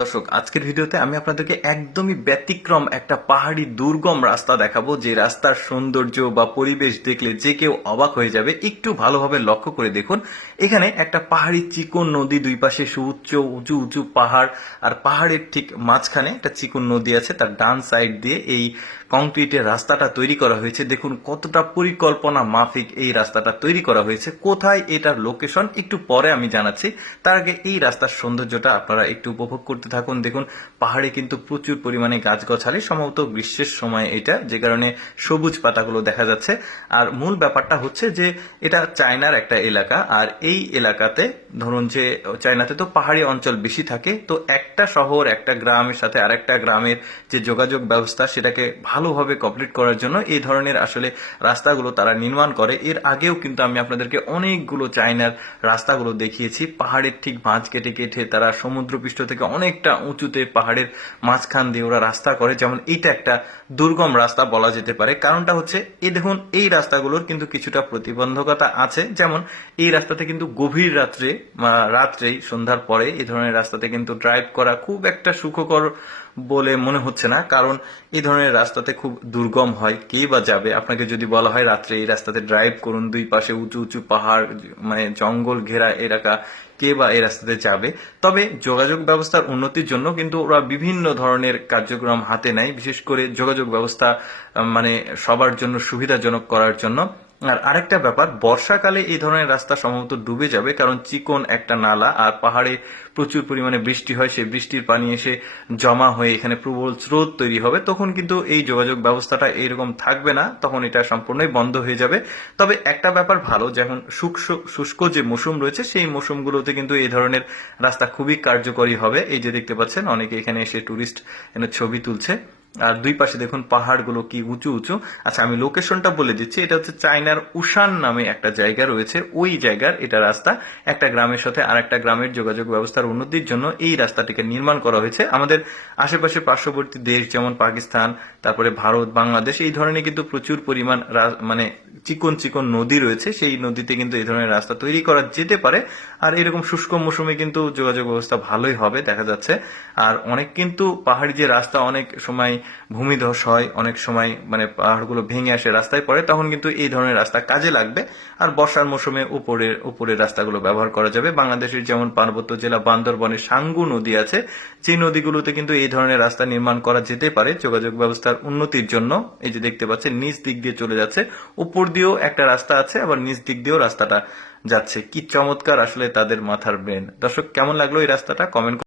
দর্শক, আজকের ভিডিওতে আমি আপনাদেরকে একদমই ব্যতিক্রম একটা পাহাড়ি দুর্গম রাস্তা দেখাবো, যে রাস্তার সৌন্দর্য বা পরিবেশ দেখলে যে কেউ অবাক হয়ে যাবে। একটু ভালোভাবে লক্ষ্য করে দেখুন, এখানে একটা পাহাড়ি চিকন নদী দুই পাশে সুউচ্চ উঁচু উঁচু পাহাড়, আর পাহাড়ের ঠিক মাঝখানে একটা চিকন নদী আছে, তার ডান সাইড দিয়ে এই কংক্রিটের রাস্তাটা তৈরি করা হয়েছে। দেখুন কতটা পরিকল্পনা মাফিক এই রাস্তাটা তৈরি করা হয়েছে, কোথায় এটার লোকেশন একটু পরে আমি জানাচ্ছি। তার আগে এই রাস্তার সৌন্দর্যটা আপনারা একটু উপভোগ করতে থাকুন। দেখুন, পাহাড়ে কিন্তু প্রচুর পরিমাণে গাছগাছালি, সম্ভবত গ্রীষ্মের সময় এটা, যে কারণে সবুজ পাতাগুলো দেখা যাচ্ছে। আর মূল ব্যাপারটা হচ্ছে যে, এটা চায়নার একটা এলাকা, আর এই এলাকাতে, ধরুন যে, চায়নাতে তো পাহাড়ি অঞ্চল বেশি থাকে, তো একটা শহর, একটা গ্রামের সাথে আরেকটা গ্রামের যে যোগাযোগ ব্যবস্থা, সেটাকে ভালোভাবে কমপ্লিট করার জন্য এই ধরনের আসলে রাস্তাগুলো তারা নির্মাণ করে। এর আগেও কিন্তু আমি আপনাদেরকে অনেকগুলো চায়নার রাস্তাগুলো দেখিয়েছি। পাহাড়ের ঠিক ভাঁজ কেটে কেটে তারা সমুদ্রপৃষ্ঠ থেকে অনেকটা উঁচুতে পাহাড়ের মাঝখান দিয়ে ওরা রাস্তা করে। যেমন এইটা একটা দুর্গম রাস্তা বলা যেতে পারে। কারণটা হচ্ছে, এ দেখুন, এই রাস্তাগুলোর কিন্তু কিছুটা প্রতিবন্ধকতা আছে। যেমন, এই রাস্তাতে কিন্তু গভীর রাত্রে রাত্রেই সন্ধ্যার পরে এই ধরনের রাস্তাতে কিন্তু ড্রাইভ করা খুব একটা সুখকর বলে মনে হচ্ছে না, কারণ এই ধরনের রাস্তাতে খুব দুর্গম হয়। কে বা যাবে? আপনাকে যদি বলা হয় রাত্রে এই রাস্তাতে ড্রাইভ করুন, দুই পাশে উঁচু উঁচু পাহাড় মানে জঙ্গল ঘেরা এলাকা, কে বা এই রাস্তাতে যাবে? তবে যোগাযোগ ব্যবস্থার উন্নতির জন্য কিন্তু ওরা বিভিন্ন ধরনের কার্যক্রম হাতে নেয়, বিশেষ করে যোগাযোগ ব্যবস্থা মানে সবার জন্য সুবিধাজনক করার জন্য। আর আরেকটা ব্যাপার, বর্ষাকালে এই ধরনের রাস্তা সম্ভবত ডুবে যাবে কারণ চিকন একটা নালা আর পাহাড়ে প্রচুর পরিমাণে বৃষ্টি হয়, সেই বৃষ্টির পানি এসে জমা হয়ে এখানে প্রবল স্রোত তৈরি হবে। তখন কিন্তু এই যোগাযোগ ব্যবস্থাটা এইরকম থাকবে না, তখন এটা সম্পূর্ণই বন্ধ হয়ে যাবে। তবে একটা ব্যাপার ভালো, যেমন শুষ্ক শুষ্ক যে মৌসুম রয়েছে, সেই মৌসুমগুলোতে কিন্তু এই ধরনের রাস্তা খুবই কার্যকরী হবে। এই যে দেখতে পাচ্ছেন, অনেকে এখানে এসে টুরিস্ট এনে ছবি তুলছে। আর দুই পাশে দেখুন পাহাড়গুলো কি উঁচু উঁচু। আচ্ছা আমি লোকেশনটা বলে দিচ্ছি। এটা হচ্ছে চায়নার উশান নামে একটা জায়গা রয়েছে। ওই জায়গার এটা রাস্তা। একটা গ্রামের সাথে আর একটা গ্রামের যোগাযোগ ব্যবস্থার উন্নতির জন্য এই রাস্তাটিকে নির্মাণ করা হয়েছে। আমাদের আশেপাশে পার্শ্ববর্তী দেশ যেমন পাকিস্তান, তারপরে ভারত, বাংলাদেশ, এই ধরনের কিন্তু প্রচুর পরিমাণ মানে চিকন চিকন নদী রয়েছে, সেই নদীতে কিন্তু এই ধরনের রাস্তা তৈরি করা যেতে পারে। আর এরকম শুষ্ক মৌসুমে কিন্তু যোগাযোগ ব্যবস্থা ভালোই হবে, দেখা যাচ্ছে। আর অনেক কিন্তু পাহাড়ি যে রাস্তা অনেক সময় ভূমিধস হয়, অনেক সময় মানে পাহাড়গুলো ভেঙে আসে রাস্তায় পড়ে, তখন কিন্তু এই ধরনের রাস্তা কাজে লাগবে। আর বর্ষার মৌসুমে উপরের উপরের রাস্তাগুলো ব্যবহার করা যাবে। বাংলাদেশের যেমন পার্বত্য জেলা বান্দরবনে সাঙ্গু নদী আছে, যে নদীগুলোতে কিন্তু এই ধরনের রাস্তা নির্মাণ করা যেতে পারে। যোগাযোগ ব্যবস্থার উন্নতির জন্য এই যে দেখতে পাচ্ছেন, নিচ দিক দিয়ে চলে যাচ্ছে। উপর দিয়েও একটা রাস্তা আছে, আবার নিচ দিক দিয়েও রাস্তাটা যাচ্ছে। কি চমৎকার আসলে তাদের মাথার ব্রেন। দর্শক, কেমন লাগল এই রাস্তাটা? কমেন্ট